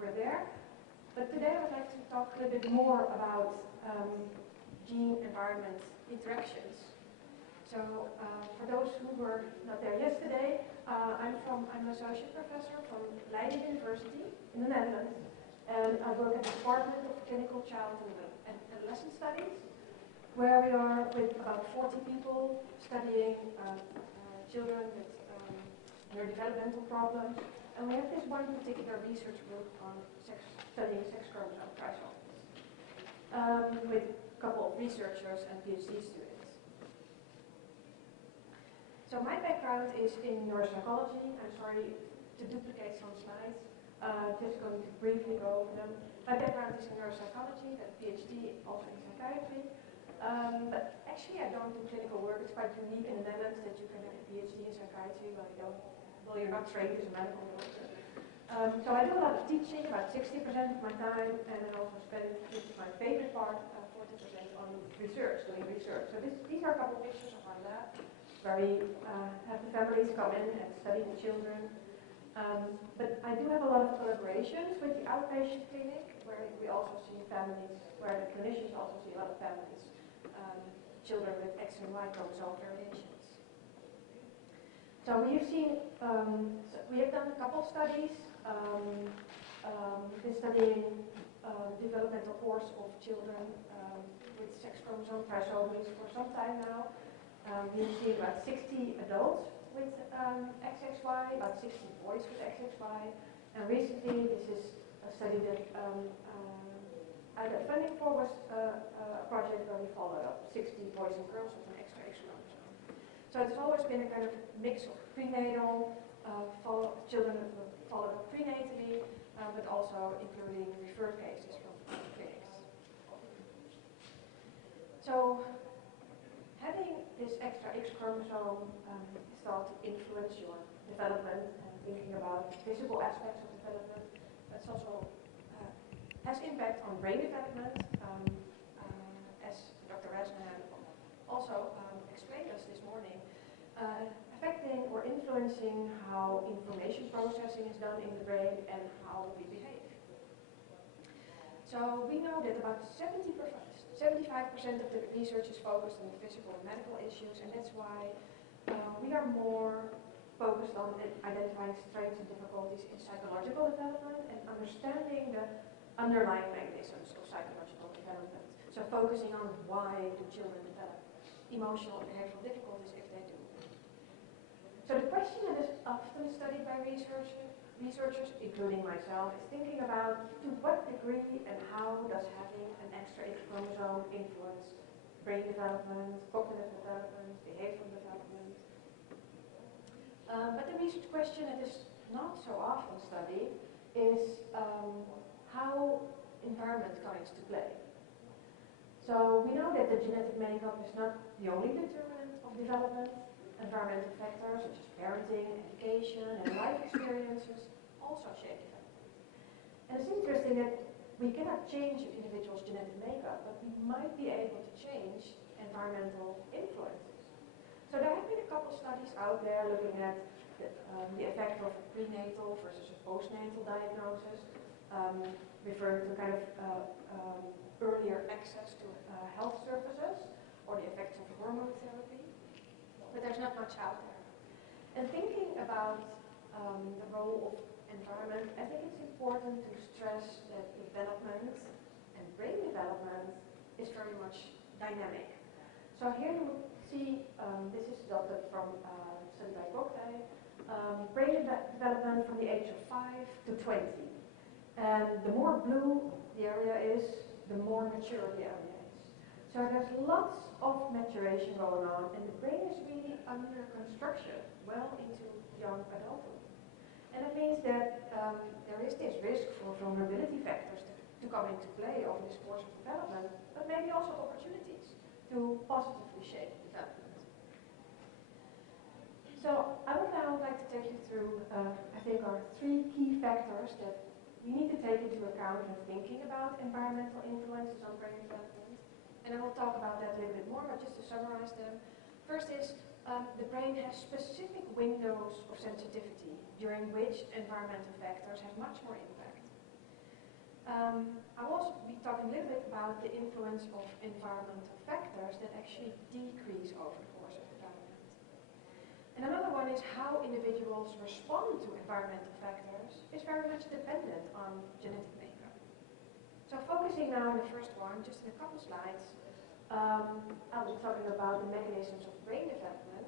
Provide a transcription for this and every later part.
we're there. But today I would like to talk a little bit more about gene-environment interactions. So for those who were not there yesterday, I'm an associate professor from Leiden University in the Netherlands, and I work at the Department of Clinical Child and Adolescent Studies, where we are with about 40 people studying children with neurodevelopmental problems. And we have this one particular research group on studying sex chromosome trisomies with a couple of researchers and PhD students. So my background is in neuropsychology. I'm sorry to duplicate some slides. Just going to briefly go over them. My background is in neuropsychology, a PhD also in psychiatry. But actually I don't do clinical work. It's quite unique in the Netherlands that you can have a PhD in psychiatry, but you're not trained as a medical doctor. So I do a lot of teaching, about 60% of my time, and then also spend, which is my favorite part, 40% on research, doing research. So these are a couple of pictures of our lab, where we have the families come in and study the children. But I do have a lot of collaborations with the outpatient clinic, where we also see families, where the clinicians also see a lot of families, children with X and Y chromosome variations. So we have done a couple studies. We've been studying developmental course of children with sex chromosome trisomies for some time now. We've seen about 60 adults with XXY, about 60 boys with XXY, and recently this is a study that I got funding for, was a project where we followed up 60 boys and girls with an extra X chromosome. So it's always been a kind of mix of prenatal, children that were followed up prenatally, but also including referred cases from clinics. So having this extra X chromosome is thought to influence your development and thinking about visible aspects of development. That's also has impact on brain development, as Dr. Resman also explained us this morning, affecting or influencing how information processing is done in the brain and how we behave. So we know that about 75% of the research is focused on the physical and medical issues, and that's why we are more focused on identifying strengths and difficulties in psychological development and understanding the underlying mechanisms of psychological development. So focusing on why do children develop emotional and behavioral difficulties if they do. So the question that is often studied by researchers, including myself, is thinking about to what degree and how does having an extra X chromosome influence brain development, cognitive development, behavioral development. But the research question that is not so often studied is how environment comes to play. So we know that the genetic makeup is not the only determinant of development. Environmental factors such as parenting, education, and life experiences also shape development. And it's interesting that we cannot change an individual's genetic makeup, but we might be able to change environmental influences. So there have been a couple studies out there looking at the effect of a prenatal versus a postnatal diagnosis, referring to kind of earlier access to health services or the effects of hormone therapy. But there's not much out there. And thinking about the role of environment, I think it's important to stress that development and brain development is very much dynamic. So here you see, this is dotted from study by Goktai, brain development from the age of 5 to 20. And the more blue the area is, the more mature the area is. So there's lots of maturation going on, and the brain is really under construction well into young adulthood. And it means that there is this risk for vulnerability factors to come into play over this course of development, but maybe also opportunities to positively shape development. So I would now like to take you through, I think, our 3 key factors that we need to take into account when thinking about environmental influences on brain development. And I will talk about that a little bit more, but just to summarize them. First is, the brain has specific windows of sensitivity during which environmental factors have much more impact. I will also be talking a little bit about the influence of environmental factors that actually decrease over the course of development. And another one is how individuals respond to environmental factors is very much dependent on genetic makeup. So focusing now on the first one, just in a couple slides, I'll be talking about the mechanisms of brain development.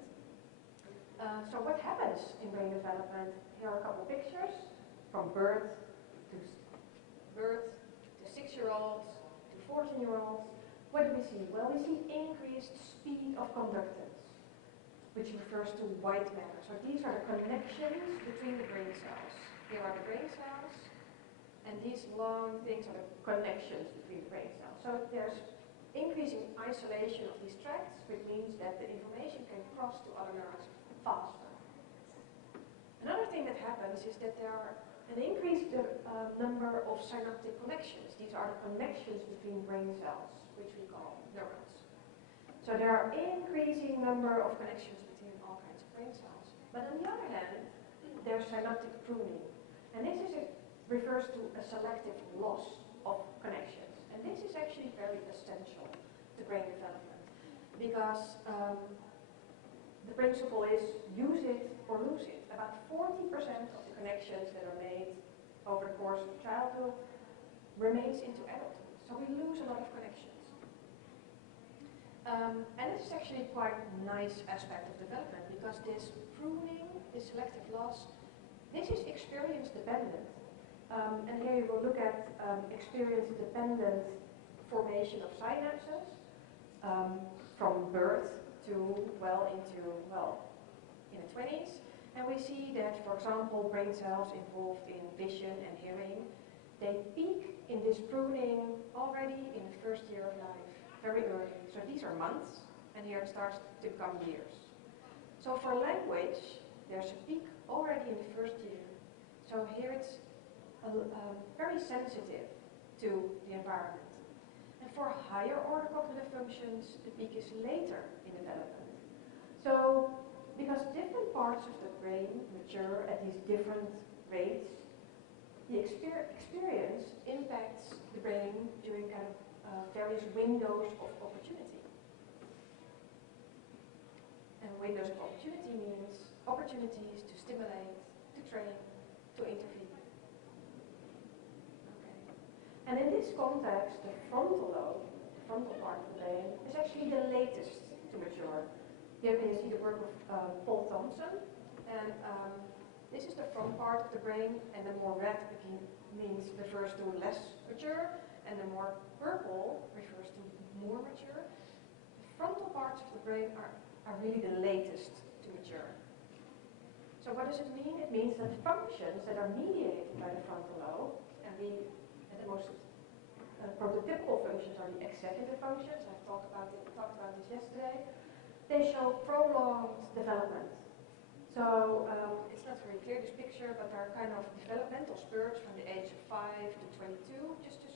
So what happens in brain development? Here are a couple pictures from birth to 6-year-olds to 14-year-olds. What do we see? Well, we see increased speed of conductance, which refers to white matter. So these are the connections between the brain cells. Here are the brain cells, and these long things are the connections between the brain cells. So there's increasing isolation of these tracts, which means that the information can cross to other neurons faster. Another thing that happens is that there are an increased number of synaptic connections. These are the connections between brain cells, which we call neurons. So there are increasing number of connections between all kinds of brain cells. But on the other hand, there's synaptic pruning. And this refers to a selective loss of connections. And this is actually very essential to brain development because the principle is use it or lose it. About 40% of the connections that are made over the course of childhood remains into adulthood. So we lose a lot of connections. And this is actually quite a nice aspect of development because this pruning, this selective loss, this is experience dependent. And here you will look at experience dependent formation of synapses from birth to in the 20s. And we see that, for example, brain cells involved in vision and hearing, they peak in this pruning already in the first year of life, very early. So these are months, and here it starts to become years. So for language, there's a peak already in the first year. So here it's very sensitive to the environment. And for higher order cognitive functions, the peak is later in development. So because different parts of the brain mature at these different rates, the experience impacts the brain during kind of various windows of opportunity. And windows of opportunity means opportunities to stimulate, to train, to intervene. Okay. And in this context, the frontal lobe, the frontal part of the brain, is actually the latest to mature. Here can you see the work of Paul Thompson, and this is the front part of the brain, and the more red refers to less mature, and the more purple refers to more mature. The frontal parts of the brain are really the latest to mature. So what does it mean? It means that functions that are mediated by the frontal lobe, and the most prototypical functions are the executive functions. I've talked about this yesterday. They show prolonged development. So it's not very clear, this picture, but there are kind of developmental spurts from the age of 5 to 22, just to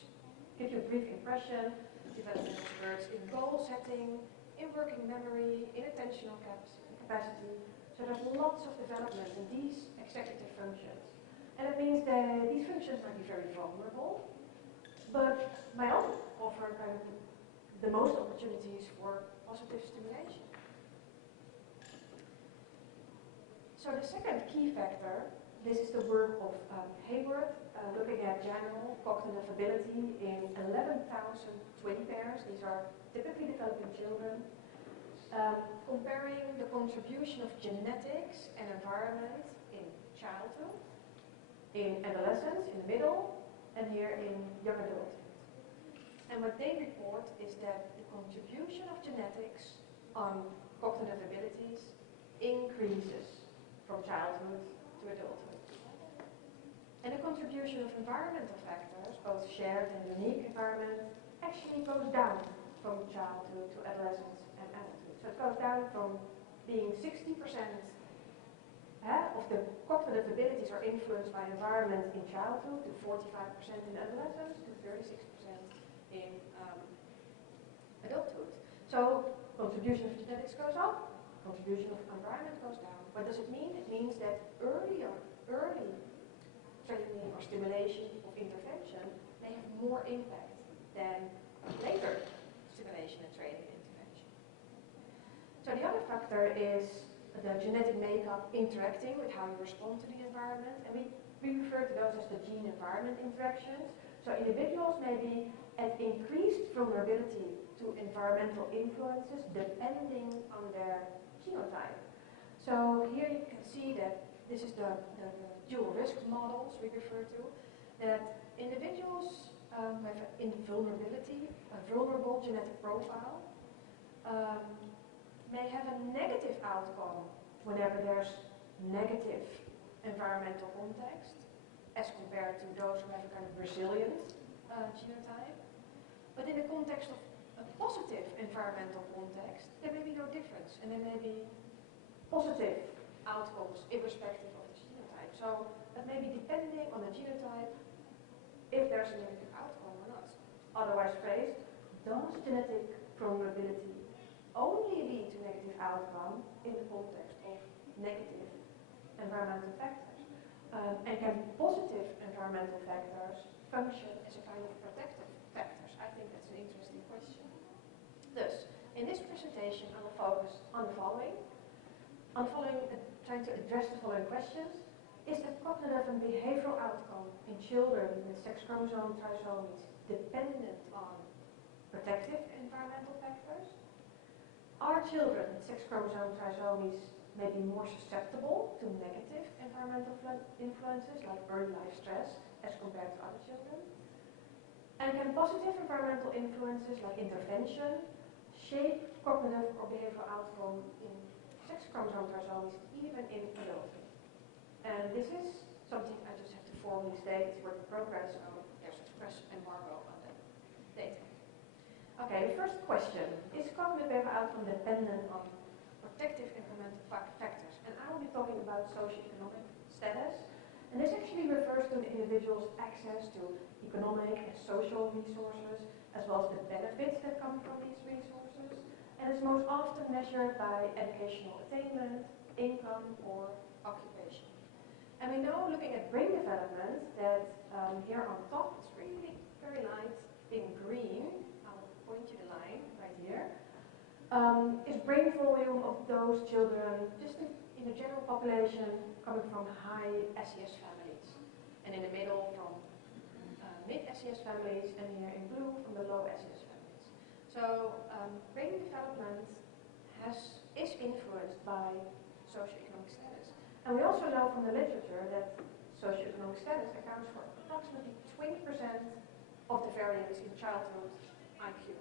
give you a brief impression. Developmental spurts in goal setting, in working memory, in attentional capacity. So there's lots of development in these executive functions. And it means that these functions might be very vulnerable, but might also offer kind of the most opportunities for positive stimulation. So the second key factor, this is the work of Hayward, looking at general cognitive ability in 11,000 twin pairs. These are typically developing children, comparing the contribution of genetics and environment in childhood, in adolescence, in the middle, and here in young adulthood. And what they report is that the contribution of genetics on cognitive abilities increases from childhood to adulthood. And the contribution of environmental factors, both shared and unique environment, actually goes down from childhood to adolescence and adulthood. So it goes down from being 60% of the cognitive abilities are influenced by environment in childhood to 45% in adolescence to 36% in adulthood. So contribution of genetics goes up, contribution of environment goes down. What does it mean? It means that early training or stimulation of intervention may have more impact than later stimulation and training and intervention. So the other factor is the genetic makeup interacting with how you respond to the environment, and we refer to those as the gene-environment interactions. So individuals may be at increased vulnerability to environmental influences depending on their genotype. So here you can see that this is the dual risk models we refer to, that individuals with a vulnerable genetic profile may have a negative outcome whenever there's negative environmental context as compared to those who have a kind of resilient genotype. But in the context of a positive environmental context, there may be no difference, and there may be positive outcomes irrespective of the genotype. So that may be depending on the genotype if there's a negative outcome or not. Otherwise phrased, does genetic vulnerability only lead to negative outcome in the context of negative environmental factors? And can positive environmental factors function as a kind of protective factors? I think that's an interesting question. Thus, in this presentation, I will focus on the following. Trying to address the following questions. Is the cognitive and behavioral outcome in children with sex chromosome trisomies dependent on protective environmental factors? Are children with sex chromosome trisomies maybe more susceptible to negative environmental influences like early life stress as compared to other children? And can positive environmental influences like intervention shape cognitive or behavioral outcome in sex chromosome trisomies even in adulthood? And this is something I just have to formally state, it's work in progress, so there's a press embargo on the data. Okay, the first question, is cognitive behavioral outcome dependent on protective environmental factors? And I will be talking about socioeconomic status, and this actually refers to the individual's access to economic and social resources, as well as the benefits that come from these resources, and is most often measured by educational attainment, income, or occupation. And we know, looking at brain development, that here on top, it's really very light in green, I'll point you the line right here, is brain volume of those children, just in the general population, coming from high SES families. And in the middle from mid-SES families, and here in blue from the low SES families. So brain development is influenced by socioeconomic status. And we also know from the literature that socioeconomic status accounts for approximately 20% of the variance in childhood IQ.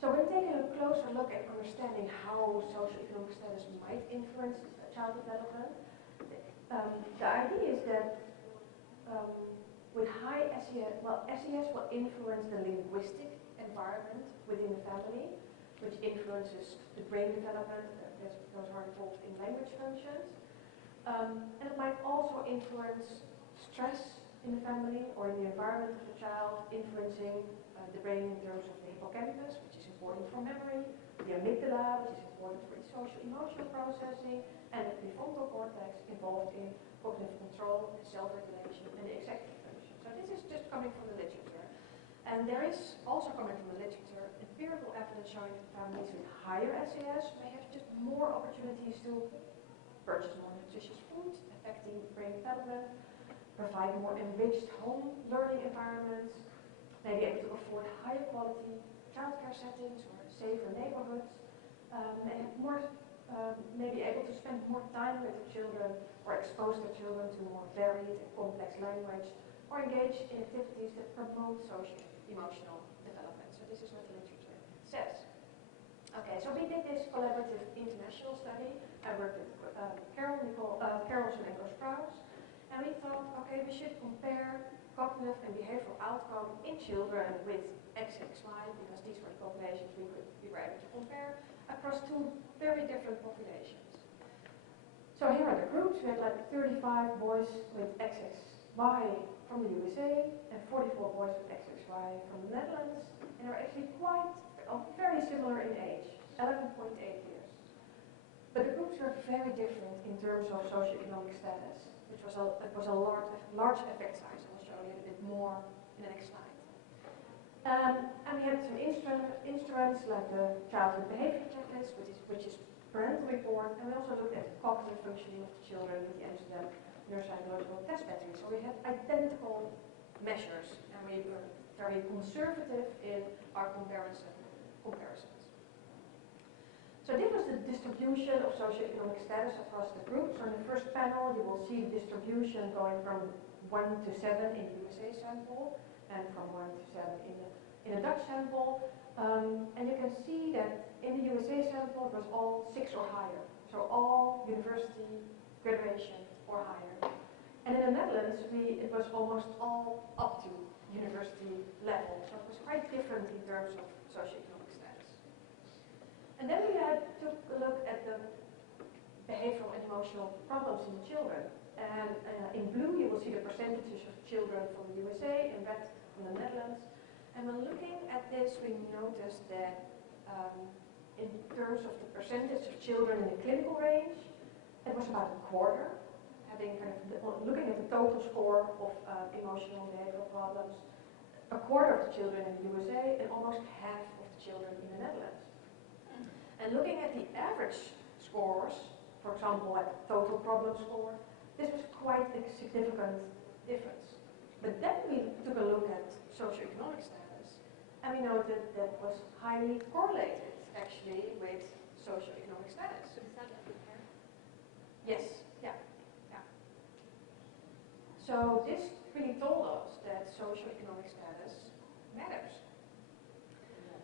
So when taking a closer look at understanding how socioeconomic status might influence child development, the idea is that with high SES, SES will influence the linguistic environment within the family, which influences the brain development, those are involved in language functions. And it might also influence stress in the family or in the environment of the child, influencing the brain in terms of the hippocampus, which is important for memory, the amygdala, which is important for social-emotional processing, and the prefrontal cortex involved in cognitive control, self-regulation, and the executive function. So this is just coming from the literature. And there is also coming from the literature empirical evidence showing that families with higher SES may have just more opportunities to purchase more nutritious food, affecting brain development, provide more enriched home learning environments, may be able to afford higher quality childcare settings or safer neighborhoods, may be able to spend more time with their children or expose their children to more varied and complex language, or engage in activities that promote social-emotional development. So this is what the literature says. Okay, so we did this collaborative international study. I worked with Carolson and Gross-Krauss, and we thought, okay, we should compare cognitive and behavioral outcome in children with XXY, because these were the populations we were able to compare across two very different populations. So here are the groups. We had like 35 boys with XXY from the USA and 44 boys with XXY from the Netherlands, and they're actually very similar in age, 11.8 years. But the groups were very different in terms of socioeconomic status. which was a large effect size. I will show you a bit more in the next slide. And we had some instruments like the childhood behavior checklist, which is parental report, and we also looked at cognitive functioning of the children with the Amsterdam neuropsychological test battery. So we had identical measures, and we were very conservative in our comparisons. So this was the distribution of socioeconomic status across the group. So in the first panel, you will see the distribution going from 1 to 7 in the USA sample, and from 1 to 7 in the Dutch sample. And you can see that in the USA sample, it was all 6 or higher. So all university graduation or higher. And in the Netherlands, it was almost all up to university level. So it was quite different in terms of socioeconomic status. And then we took a look at the behavioral and emotional problems in the children. And in blue, you will see the percentages of children from the USA, in red from the Netherlands. And when looking at this, we noticed that in terms of the percentage of children in the clinical range, it was about a quarter, having looking at the total score of emotional and behavioral problems, a quarter of the children in the USA and almost half of the children in the Netherlands. And looking at the average scores, for example, at total problem score, this was quite a significant difference. But then we took a look at socioeconomic status, and we noted that it was highly correlated, actually, with socioeconomic status. So is that fair? Yes, yeah. So this really told us that socioeconomic status matters.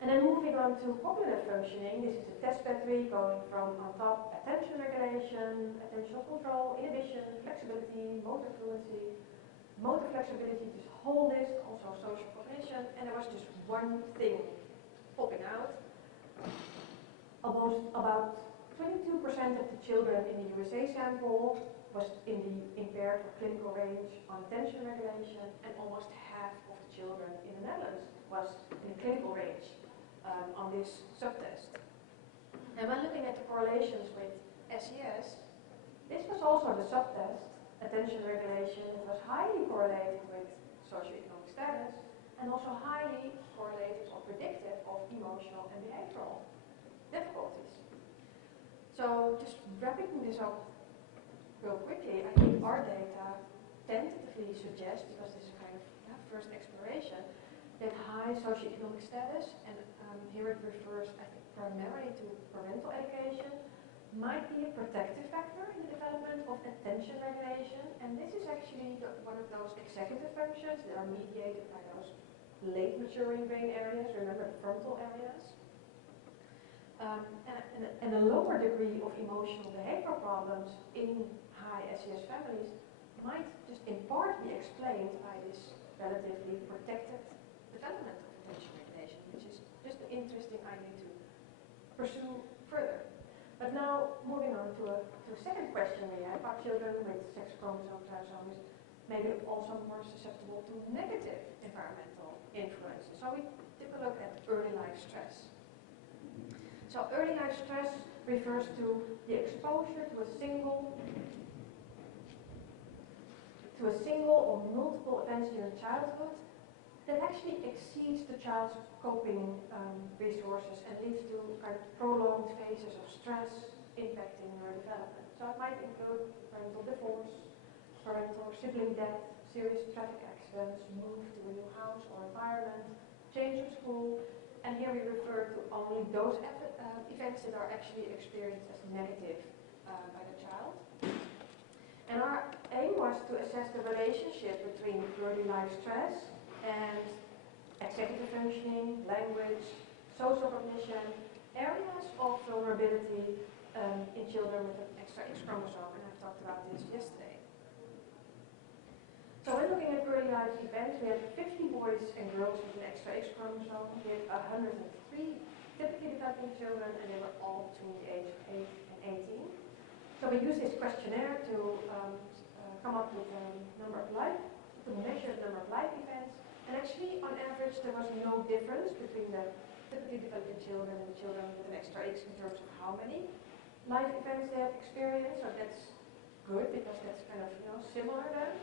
And then moving on to cognitive functioning, this is a test battery going from on top attention regulation, attentional control, inhibition, flexibility, motor fluency, motor flexibility, this whole list, also social cognition, and there was just one thing popping out. Almost about 22% of the children in the USA sample was in the impaired or clinical range on attention regulation, and almost half of the children in the Netherlands was in the clinical range on this subtest. And when looking at the correlations with SES, this was also the subtest, attention regulation, it was highly correlated with socioeconomic status, and also highly correlated or predictive of emotional and behavioral difficulties. So just wrapping this up real quickly, I think our data tentatively suggest, because this is kind of first exploration, that high socioeconomic status, and here it refers, I think, primarily to parental education, might be a protective factor in the development of attention regulation, and this is actually one of those executive functions that are mediated by those late maturing brain areas, remember the frontal areas. And a lower degree of emotional behavioral problems in high SES families might just in part be explained by this relatively protected development of attention regulation, which is just an interesting idea to pursue further. But now, moving on to a second question we had about children with sex chromosome trisomies, maybe also more susceptible to negative environmental influences. So we took a look at early life stress. So early life stress refers to the exposure to a single or multiple events during childhood that actually exceeds the child's coping resources and leads to kind of prolonged phases of stress impacting neurodevelopment. So it might include parental divorce, parental or sibling death, serious traffic accidents, move to a new house or environment, change of school, and here we refer to only those events that are actually experienced as negative by the child. And our aim was to assess the relationship between early life stress and executive functioning, language, social cognition, areas of vulnerability in children with an extra X chromosome, and I've talked about this yesterday. So when looking at early life events, we had 50 boys and girls with an extra X chromosome. We had 103 typically developing children, and they were all between the age of 8 and 18. So we used this questionnaire to come up with a number of to measure the number of life events. And actually, on average, there was no difference between the typically developing children and the children with an extra X in terms of how many life events they have experienced. So that's good because that's kind of similar then.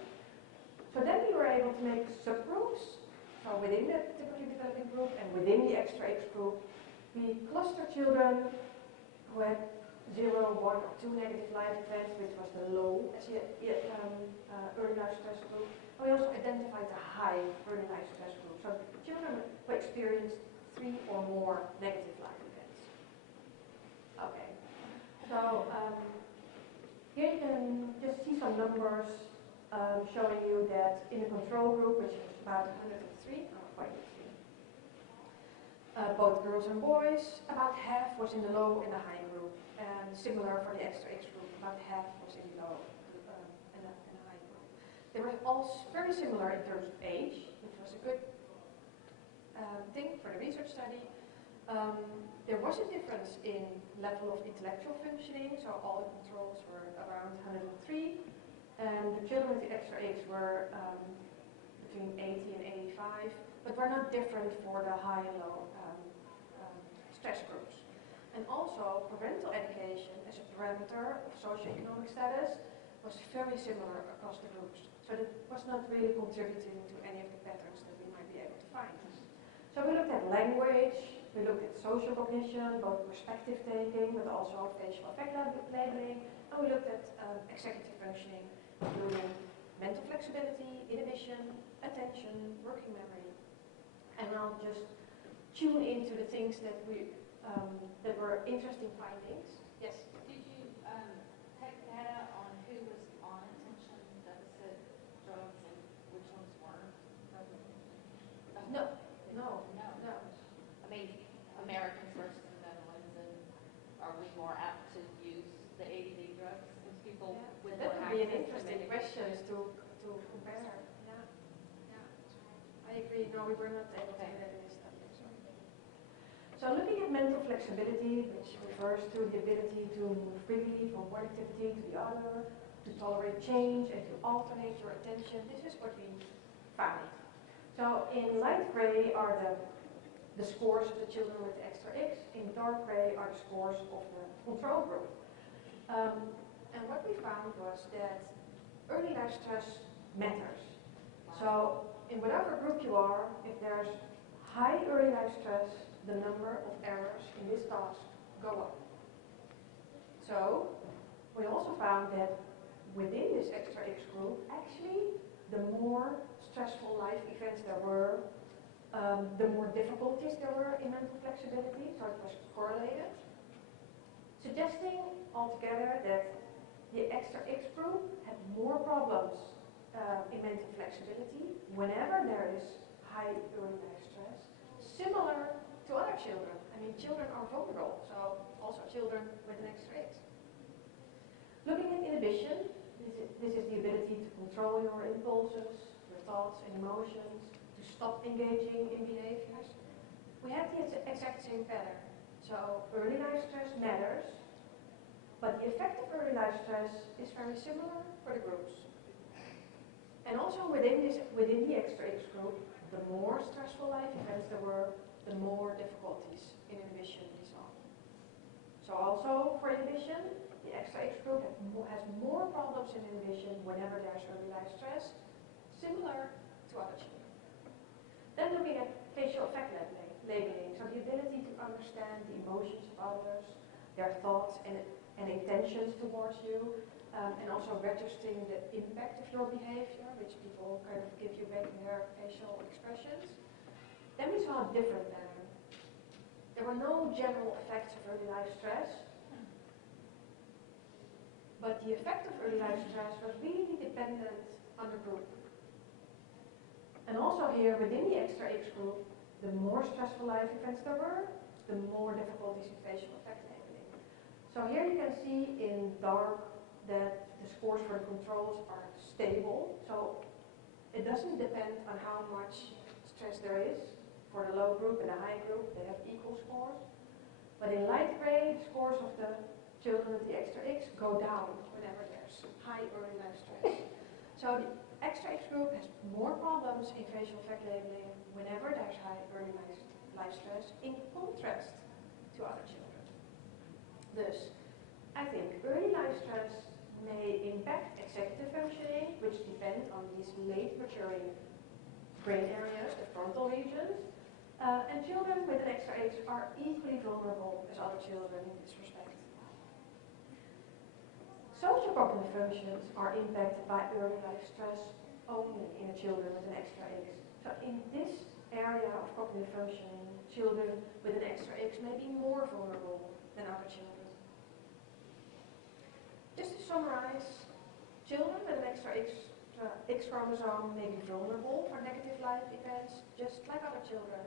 So then we were able to make subgroups. So within the typically developing group and within the extra X group, we cluster children who had 0, 1, or 2 negative life events, which was the low early life stress group. And we also identified the high early life stress group. So children who experienced 3 or more negative life events. Okay. So here you can just see some numbers showing you that in the control group, which was about 103, both girls and boys, about half was in the low and the high group. And similar for the extra X group, about half was in the low and the high group. They were all very similar in terms of age, which was a good thing for the research study. There was a difference in level of intellectual functioning, so all the controls were around 103, and the children with the extra X were between 80 and 85, but were not different for the high and low stress groups. And also, parental education as a parameter of socioeconomic status was very similar across the groups. So that was not really contributing to any of the patterns that we might be able to find. So we looked at language, we looked at social cognition, both perspective taking, but also facial affect labeling, and we looked at executive functioning, including mental flexibility, inhibition, attention, working memory. And I'll just tune into the things that that were interesting findings. Yes? Did you take data on who was on attention deficit drugs and which ones weren't? No. I mean, Americans versus the Netherlands, and are we more apt to use the ADD drugs as people with that more would be an access interesting to question to compare. Yeah. I agree. No, we were not able to do that in this study. So looking at mental flexibility, which refers to the ability to move freely from one activity to the other, to tolerate change and to alternate your attention, this is what we found. So in light gray are the scores of the children with the extra X, in dark gray are the scores of the control group. And what we found was that early life stress matters. So in whatever group you are, if there's high early life stress, the number of errors in this task go up. So we also found that within this extra X group, actually the more stressful life events there were, the more difficulties there were in mental flexibility, so it was correlated, suggesting altogether that the extra X group had more problems in mental flexibility whenever there is high early life stress, similar to other children. I mean, children are vulnerable, so also children with an extra X. Looking at inhibition, this is the ability to control your impulses, your thoughts and emotions, to stop engaging in behaviors. We have the exact same pattern. So early life stress matters, but the effect of early life stress is very similar for the groups. And also within the extra X group, the more stressful life events there were, the more difficulties in inhibition we saw. So also for inhibition, the extra X group has more problems in inhibition whenever there's early life stress, similar to other children. Then looking at facial affect labeling, so the ability to understand the emotions of others, their thoughts and intentions towards you, and also registering the impact of your behavior, which people kind of give you back in their facial expressions. Then we saw a different pattern. There were no general effects of early life stress, but the effect of early life stress was really dependent on the group. And also here within the extra X group, the more stressful life events there were, the more difficulties in facial affect labeling. So here you can see in dark that the scores for the controls are stable. So it doesn't depend on how much stress there is. For the low group and the high group, they have equal scores. But in light gray, the scores of the children with the extra X go down whenever there's high early life stress. So the extra X group has more problems in facial affect labeling whenever there's high early life stress, in contrast to other children. Thus, I think early life stress may impact executive functioning, which depend on these late maturing brain areas, the frontal regions. And children with an extra X are equally vulnerable as other children in this respect. Social cognitive functions are impacted by early life stress only in the children with an extra X. So in this area of cognitive functioning, children with an extra X may be more vulnerable than other children. Just to summarize, children with an extra X chromosome may be vulnerable for negative life events, just like other children.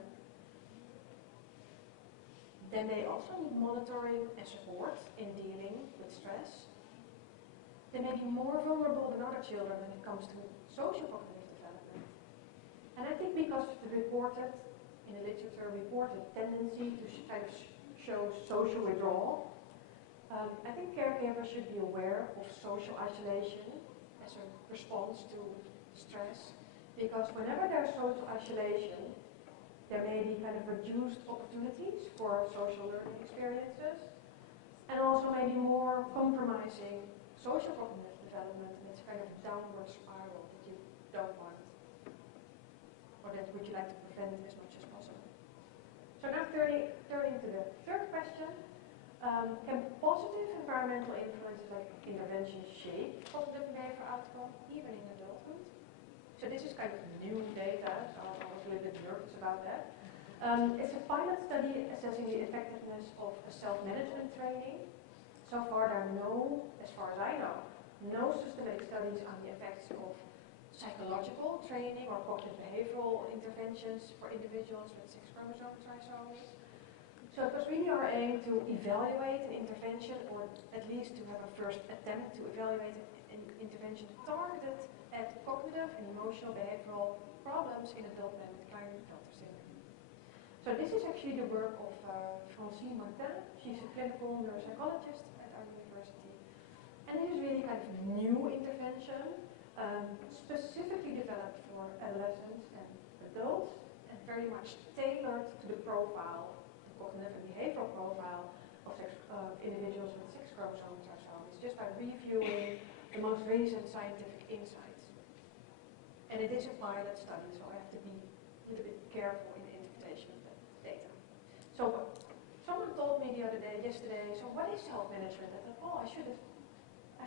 Then they also need monitoring and support in dealing with stress. They may be more vulnerable than other children when it comes to social cognitive development. And I think because of the reported tendency to kind of show social withdrawal, I think caregivers should be aware of social isolation as a response to stress, because whenever there's social isolation, there may be kind of reduced opportunities for social learning experiences, and also maybe more compromising social cognitive development, and it's kind of a downward spiral that you don't want, or that would you like to prevent as much as possible. So now turning to the third question. Can positive environmental influences like interventions shape positive behavior outcome, even in adulthood? So this is kind of new data, so I was a little bit nervous about that. It's a pilot study assessing the effectiveness of a self-management training. So far there are no, as far as I know, no systematic studies on the effects of psychological training or cognitive behavioral interventions for individuals with 6 chromosome trisomies. So it was really our aim to evaluate an intervention, or at least to have a first attempt to evaluate an intervention targeted at cognitive and emotional behavioral problems in adult men with Klinefelter syndrome. So this is actually the work of Francine Martin. She's a clinical neuropsychologist at our university. And it is really kind of a new intervention, specifically developed for adolescents and adults, and very much tailored to the profile, cognitive and behavioral profile of individuals with 6 chromosome trisomies, just by reviewing the most recent scientific insights. And it is a pilot study, so I have to be a little bit careful in the interpretation of the data. So someone told me yesterday, so what is self-management? I thought, oh, I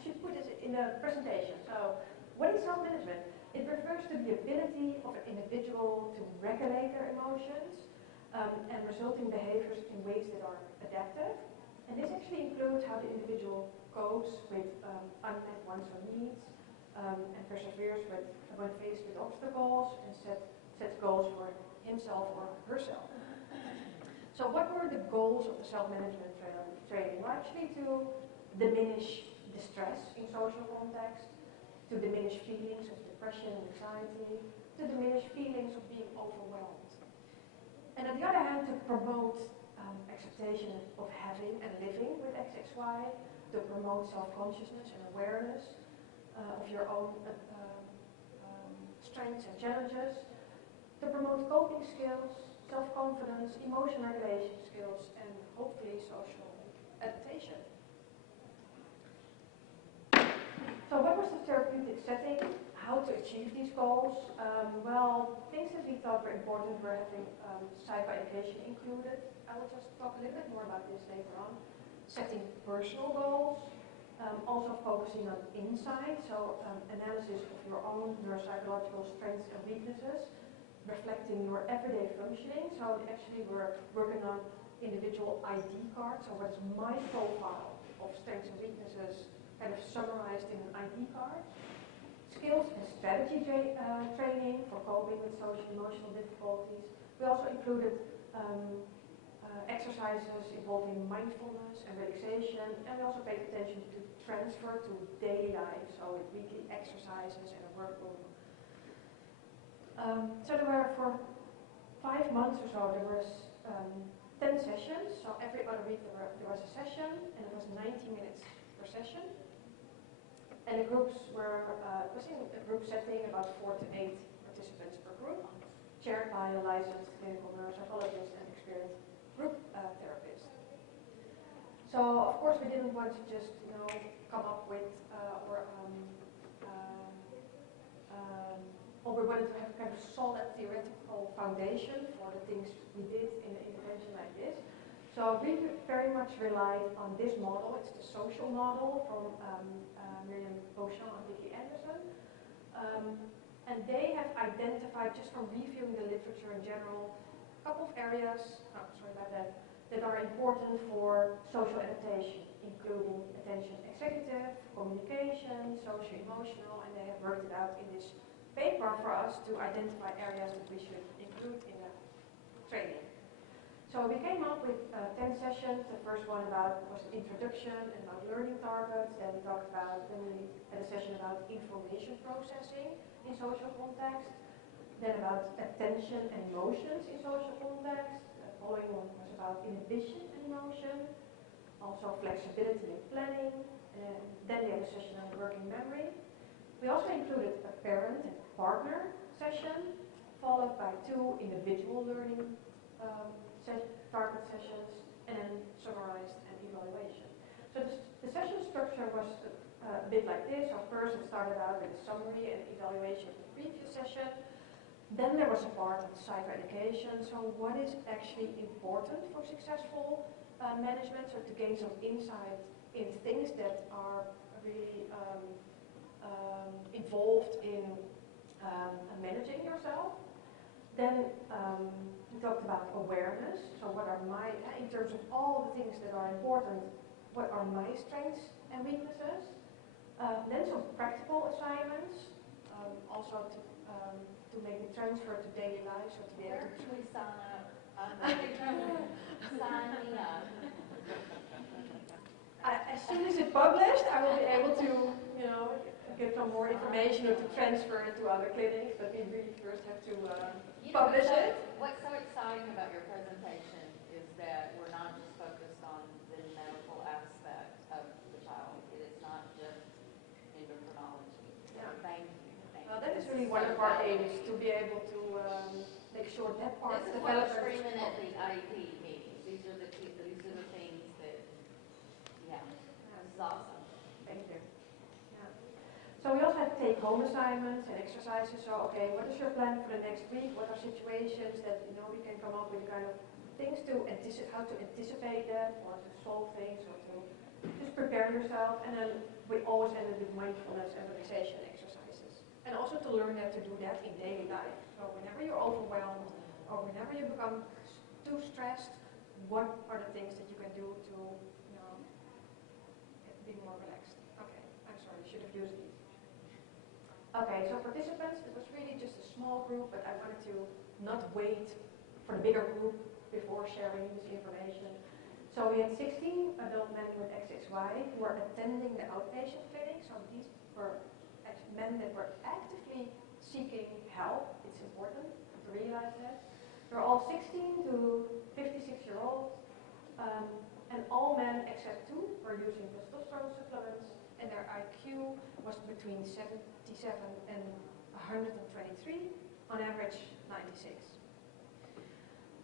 should put it in a presentation. So what is self-management? It refers to the ability of an individual to regulate their emotions and resulting behaviors in ways that are adaptive. And this actually includes how the individual copes with unmet wants or needs, and perseveres when faced with obstacles, and sets goals for himself or herself. So what were the goals of the self-management training? Well, actually to diminish distress in social context, to diminish feelings of depression and anxiety, to diminish feelings of being overwhelmed. And on the other hand, to promote acceptation of having and living with XXY, to promote self-consciousness and awareness of your own strengths and challenges, to promote coping skills, self-confidence, emotion regulation skills, and hopefully social adaptation. So what was the therapeutic setting? How to achieve these goals? Well, things that we thought were important were having psychoeducation included. I will just talk a little bit more about this later on. Setting personal goals, also focusing on insight, so analysis of your own neuropsychological strengths and weaknesses, reflecting your everyday functioning. So actually we're working on individual ID cards, so what's my profile of strengths and weaknesses kind of summarized in an ID card. Skills and strategy training for coping with social and emotional difficulties. We also included exercises involving mindfulness and relaxation, and we also paid attention to transfer to daily life, so with weekly exercises and a workbook. So there were, for 5 months or so, there was 10 sessions, so every other week there was a session, and it was 90 minutes per session. And the groups were, it was in a group setting, about 4 to 8 participants per group, chaired by a licensed clinical neuropsychologist and experienced group therapist. So, of course, we didn't want to just, come up with, or we wanted to have kind of solid theoretical foundation for the things we did in an intervention like this. So we very much relied on this model. It's the social model from Miriam Beauchamp and Vicky Anderson. And they have identified, just from reviewing the literature in general, a couple of areas, that are important for social adaptation, including attention executive, communication, social-emotional, and they have worked it out in this paper for us to identify areas that we should include in the training. So we came up with 10 sessions. The first one was introduction and about learning targets. Then we had a session about information processing in social context. Then about attention and emotions in social context. The following one was about inhibition and emotion. Also flexibility and planning. And then we had a session on working memory. We also included a parent and partner session, followed by 2 individual learning target sessions, and then summarized and evaluation. So the session structure was a bit like this. So first it started out with a summary and evaluation of the previous session. Then there was a part on psychoeducation. So what is actually important for successful management? So to gain some insight in things that are really involved in managing yourself. Then we talked about awareness. So what are in terms of all the things that are important, what are my strengths and weaknesses? Then some practical assignments, also to make the transfer to daily life, so to be able to actually sign up. Sign me up. As soon as it's published, I will be able to, get some more information or to transfer it to other clinics, but we really first have to publish it. What's so exciting about your presentation is that we're not just focused on the medical aspect of the child. It is not just endocrinology. Yeah. Thank you. Well, that is really one of our aims, to be able to make sure that part This is what we're screaming at the IEP meetings. These are the things that, yeah, this is awesome. Thank you. Yeah. So we also had take-home assignments and exercises. So, okay, what is your plan for the next week? What are situations that we can come up with kind of things to how to anticipate that, or to solve things, or to just prepare yourself. And then we always ended with mindfulness and relaxation exercises, and also to learn how to do that in daily life. So whenever you're overwhelmed or whenever you become too stressed, what are the things that you can do to be more relaxed? Okay, I'm sorry, I should have used these. Okay, so participants, it was really just a small group, but I wanted to not wait for the bigger group before sharing this information. So we had 16 adult men with XXY who were attending the outpatient clinic. So these were men that were actively seeking help. It's important to realize that. They're all 16 to 56-year-olds, and all men except 2 were using testosterone supplements, and their IQ was between 77 and 123, on average 96.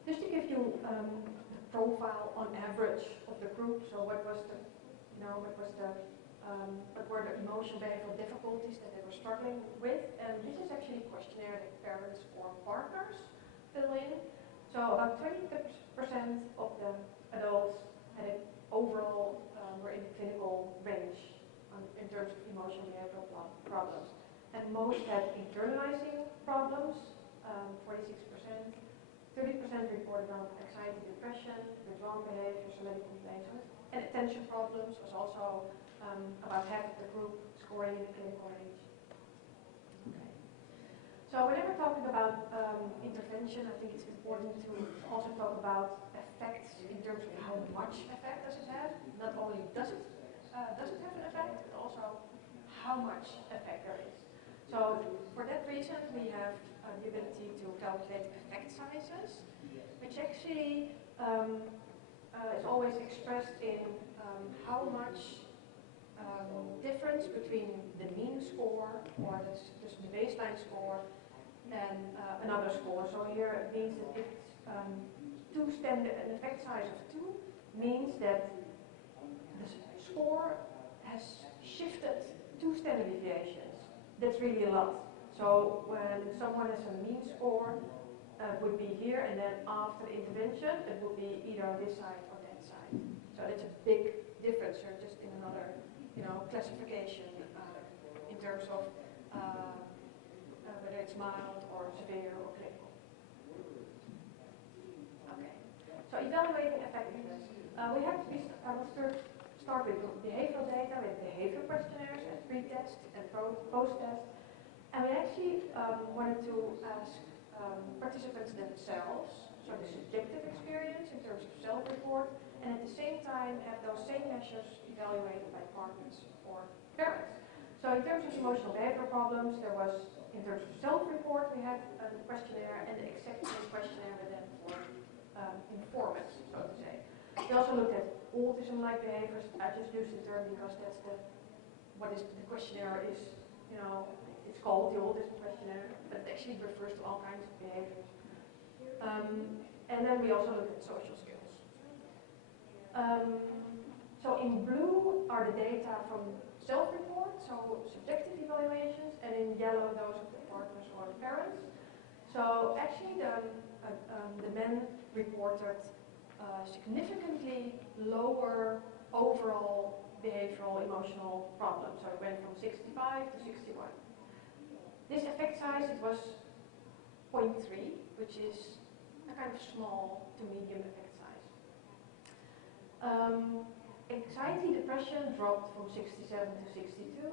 Just to give you the profile on average of the group, so what were the emotional behavioral difficulties that they were struggling with, and this is actually a questionnaire that parents or partners fill in. So about 20% of the adults had overall were in the clinical range in terms of emotional behavioral problems, and most had internalizing problems, 46%. 30% reported on anxiety, depression, withdrawal behavior, somatic complaints, and attention problems was also about half of the group scoring in the clinical range. Okay. So whenever talking about intervention, I think it's important to also talk about effects in terms of how much effect does it have. Not only does it have an effect, but also how much effect there is. So for that reason, we have the ability to calculate effect sizes, which actually is always expressed in how much difference between the mean score, or just the baseline score, and another score. So here it means that if an effect size of 2 means that the score has shifted 2 standard deviations. That's really a lot. So when someone has a mean score, would be here, and then after the intervention, it would be either on this side or that side. So that's a big difference. You're just in another, classification in terms of whether it's mild or severe or clinical. Okay. So evaluating effectiveness. I will start with behavioral data, with behavior questionnaires and pre-test and post-test. And we actually wanted to ask participants themselves, so the subjective experience in terms of self-report, and at the same time have those same measures evaluated by partners or parents. So in terms of emotional behavior problems, there was, in terms of self-report, we had a questionnaire and the executive questionnaire with them for informants, so to say. We also looked at autism-like behaviors. I just used the term because that's what the questionnaire is, it's called the autism questionnaire, but it actually refers to all kinds of behaviors. And then we also looked at social skills. So in blue are the data from self-report, so subjective evaluations, and in yellow those of the partners or the parents. So actually the men reported significantly lower overall behavioral emotional problems. So it went from 65 to 61. This effect size, it was 0.3, which is a kind of small to medium effect size. Anxiety, depression dropped from 67 to 62,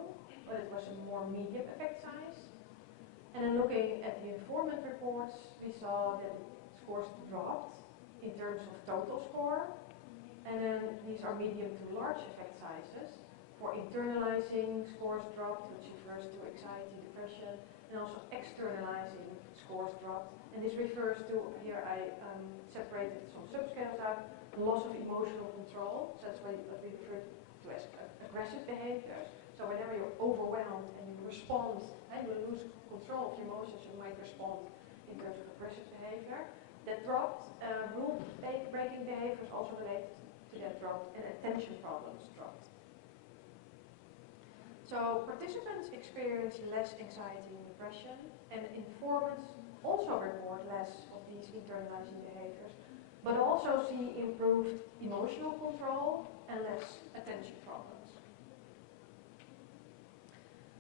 but it was a more medium effect size. And then looking at the informant reports, we saw that scores dropped in terms of total score. And then these are medium to large effect sizes. For internalizing, scores dropped, which refers to anxiety, depression, and also externalizing scores dropped. And this refers to, here I separated some subscales out, the loss of emotional control. So that's what we refer to as aggressive behaviors. So whenever you're overwhelmed and you respond, and you lose control of your emotions, you might respond in terms of aggressive behavior. That dropped. Rule-breaking behaviors also related to that dropped, and attention problems dropped. So participants experience less anxiety and depression, and informants also report less of these internalizing behaviors, but also see improved emotional control and less attention problems.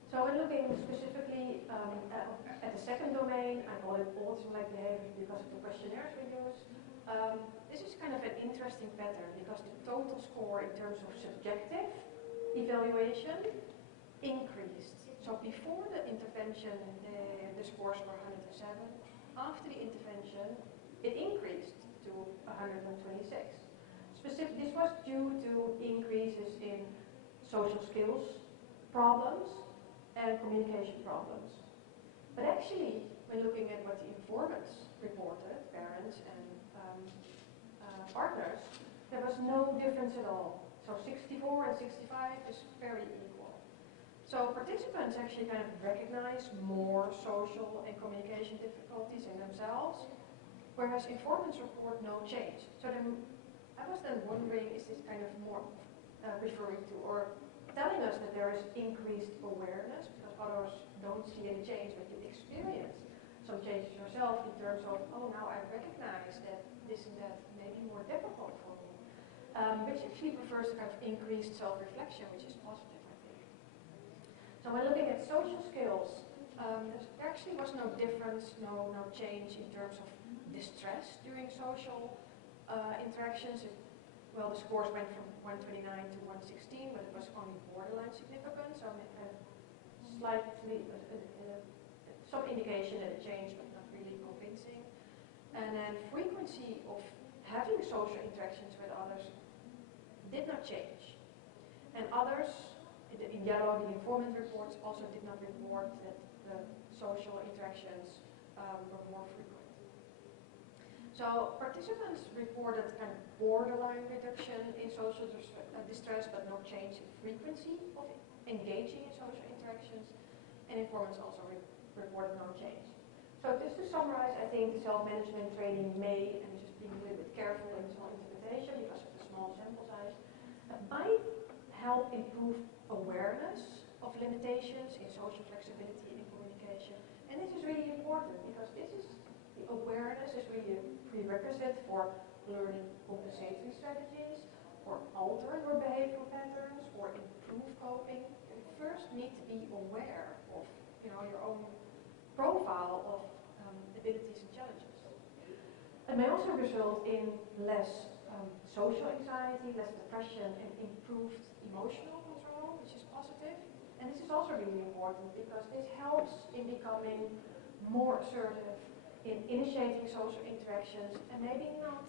So when looking specifically at the second domain, I call it autism-like behaviors because of the questionnaires we use. This is kind of an interesting pattern because the total score in terms of subjective evaluation increased. So before the intervention, the scores were 107. After the intervention, it increased to 126. This was due to increases in social skills problems and communication problems. But actually, when looking at what the informants reported, parents and partners, there was no difference at all. So 64 and 65 is very equal. So participants actually kind of recognize more social and communication difficulties in themselves, whereas informants report no change. So then I was then wondering, is this kind of more referring to or telling us that there is increased awareness because others don't see any change, but you experience some changes yourself in terms of, oh, now I recognize that this and that may be more difficult for me, which actually refers to kind of increased self-reflection, which is positive, I think. So when looking at social skills, there actually was no difference, no change in terms of distress during social interactions. Well, the scores went from 129 to 116, but it was only borderline significant, so it had slightly some indication that it changed, but not really convincing. And then frequency of having social interactions with others did not change. And others, in yellow, the informant reports also did not report that the social interactions were more frequent. So participants reported kind of borderline reduction in social distress, but no change in frequency of engaging in social interactions. And informants also reported no change. So just to summarize, I think the self-management training may, and just being a little bit careful in its whole interpretation because of the small sample size, might help improve awareness of limitations in social flexibility and in communication. And this is really important because the awareness is really a prerequisite for learning compensatory strategies, or altering your behavioral patterns, or improve coping. You first need to be aware of your own profile of abilities and challenges. It may also result in less social anxiety, less depression, and improved emotional control, which is positive. And this is also really important because this helps in becoming more assertive, in initiating social interactions, and maybe not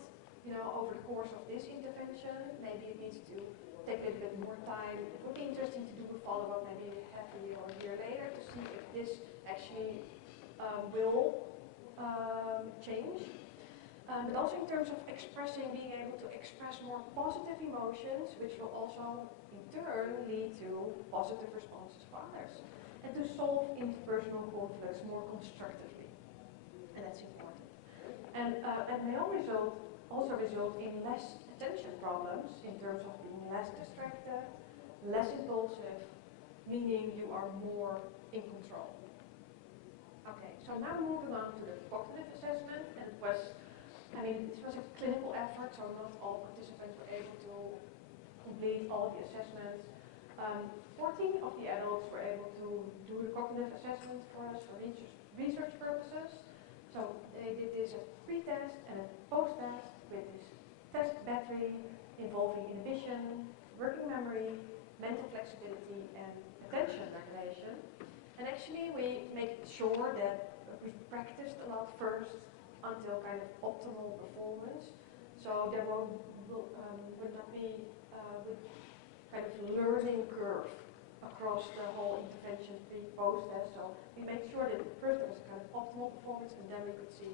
over the course of this intervention. Maybe it needs to take a little bit more time. It would be interesting to do a follow-up maybe half a year or a year later to see if this actually will change. But also in terms of being able to express more positive emotions, which will also in turn lead to positive responses for others. And to solve interpersonal conflicts more constructively. And that's important. And it may also result in less attention problems in terms of being less distracted, less impulsive, meaning you are more in control. Okay, so now moving on to the cognitive assessment, and this was a clinical effort, so not all participants were able to complete all of the assessments. 14 of the adults were able to do the cognitive assessment for us for research purposes. So they did this as pre-test and a post-test with this test battery involving inhibition, working memory, mental flexibility, and attention regulation. And actually we make sure that we've practiced a lot first until kind of optimal performance. So there would not be kind of learning curve across the whole intervention pre-post test. So we made sure that first there was kind of optimal performance, and then we could see,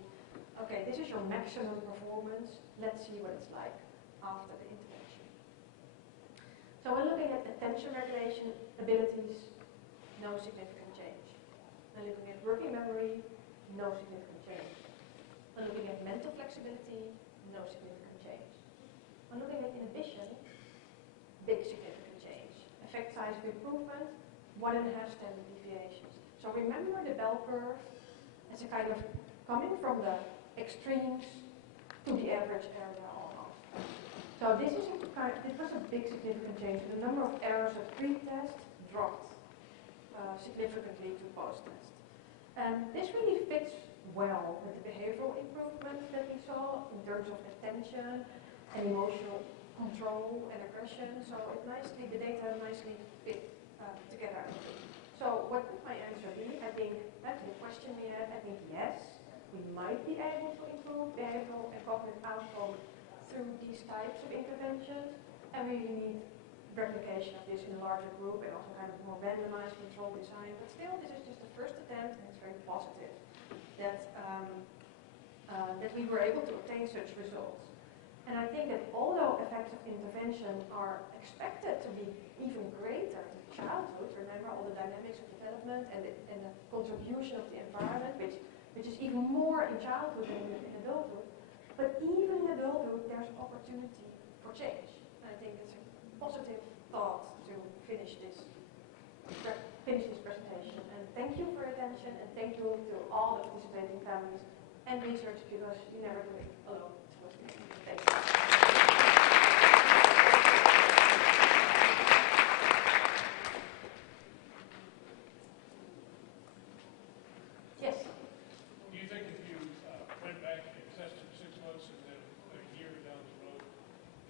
okay, this is your maximum performance. Let's see what it's like after the intervention. So when looking at attention regulation abilities, no significant change. When looking at working memory, no significant change. When looking at mental flexibility, no significant change. When looking at inhibition, big significant change. Effect size of improvement, 1.5 standard deviations. So remember the bell curve as a kind of coming from the extremes to the average area almost. So this was a big significant change. The number of errors at pre-test dropped significantly to post-test. And this really fits well with the behavioral improvement that we saw in terms of attention and emotional control and aggression. So the data nicely fit together. So what would my answer be? I think that's the question we had. I think yes, we might be able to improve behavioral and cognitive outcome through these types of interventions, and we need replication of this in a larger group and also kind of more randomized control design. But still, this is just the first attempt, and it's very positive that we were able to obtain such results. And I think that although effects of intervention are expected to be even greater in childhood, remember all the dynamics of development and the contribution of the environment, which is even more in childhood than in adulthood, but even in adulthood there's opportunity for change. And I think it's a positive thought to finish this presentation. And thank you for your attention, and thank you to all the participating families and research, because you never do it alone. Thanks. Yes? Do you think if you went back and tested 6 months and then a year down the road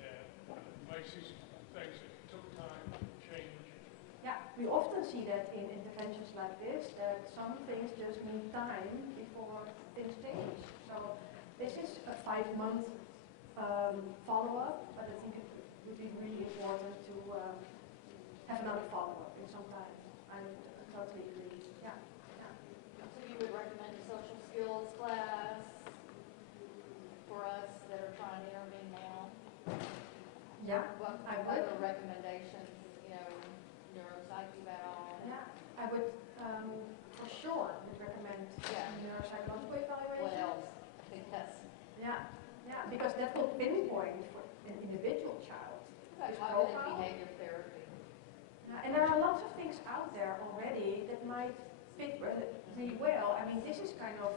that you might see some things that took time to change? Yeah, we often see that in interventions like this, that some things just need time before things change. So this is a 5-month follow-up, but I think it would be really important to have another follow-up in some time. I totally agree. Yeah. So you would recommend a social skills class for us that are trying to intervene now? Yeah, What I would. other recommendations, neuropsych eval? Yeah, I would for sure would recommend neuropsychological evaluation. What else? I think that's Because that will pinpoint for an individual child. like cognitive behavior therapy. and there are lots of things out there already that might fit really well. I mean, this is kind of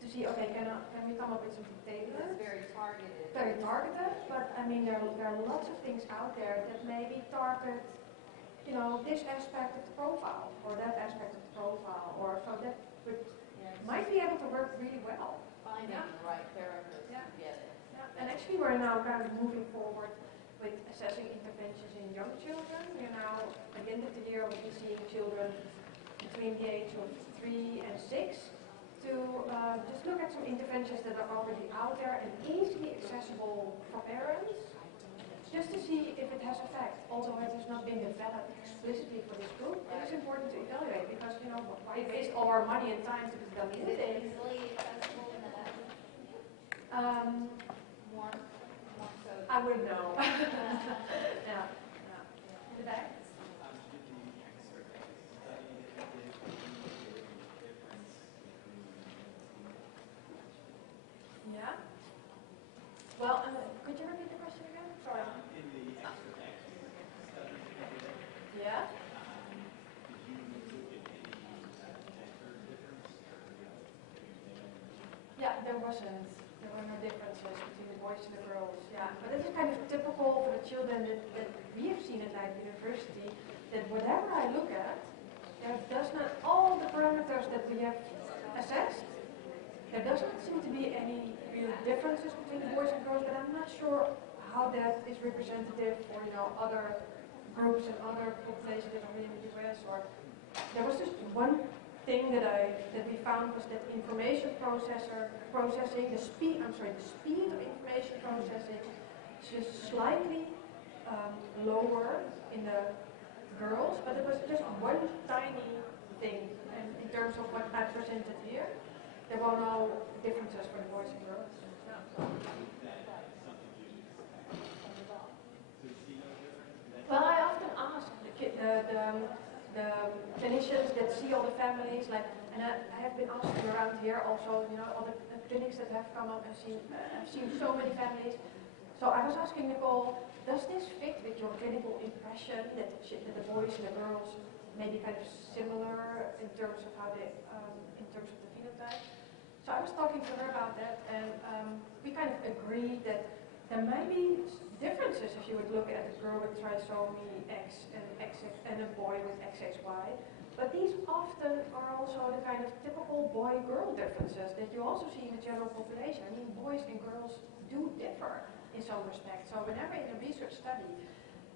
to see, okay, can we come up with something tailored? It's very targeted. Very targeted, but I mean, there are lots of things out there that maybe target, you know, this aspect of the profile, or that aspect of the profile, or so that might be able to work really well. Finding the right therapist to get it. Yeah. And actually, we're now kind of moving forward with assessing interventions in young children. We're now, at the end of the year, we'll be seeing children between the age of 3 and 6 to just look at some interventions that are already out there and easily accessible for parents, just to see if it has effect. Although it has not been developed explicitly for this group, it is important to evaluate because, you know, why waste all our money and time to develop Is it easily accessible in the back? More so. I wouldn't know. Yeah. In the back? Yeah. Well, could you repeat the question again? Sorry. In the extra study, Yeah. did you look at any gender difference? Yeah, there wasn't. There were no differences between the boys and the girls. Yeah, but this is kind of typical for the children that we have seen at Leiden University. That whatever I look at, there does not all the parameters that we have assessed. There doesn't seem to be any real differences between the boys and girls, but I'm not sure how that is representative for, you know, other groups and other populations that are in the US. Or there was just one thing that we found was that information processing, the speed of information processing is just slightly lower in the girls, but it was just one tiny thing. And in terms of what I presented here, there were no differences for the boys and girls. Well, I often ask the clinicians that see all the families, like, and I have been asking around here also, you know, all the clinics that have come up and I've seen so many families. So I was asking Nicole, does this fit with your clinical impression that the boys and the girls may be kind of similar in terms of how they, in terms of the phenotype? So I was talking to her about that, and we kind of agreed that there might be differences if you would look at a girl with trisomy X and a boy with XXY. But these often are also the kind of typical boy-girl differences that you also see in the general population. I mean, boys and girls do differ in some respects. So whenever in a research study,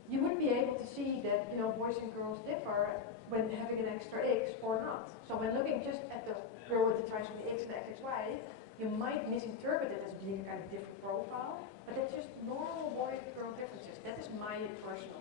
you would be able to see that, you know, boys and girls differ when having an extra X or not. So when looking just at the girl with the trisomy X and XXY, you might misinterpret it as being a kind of different profile, but it's just normal boy-girl differences. That is my personal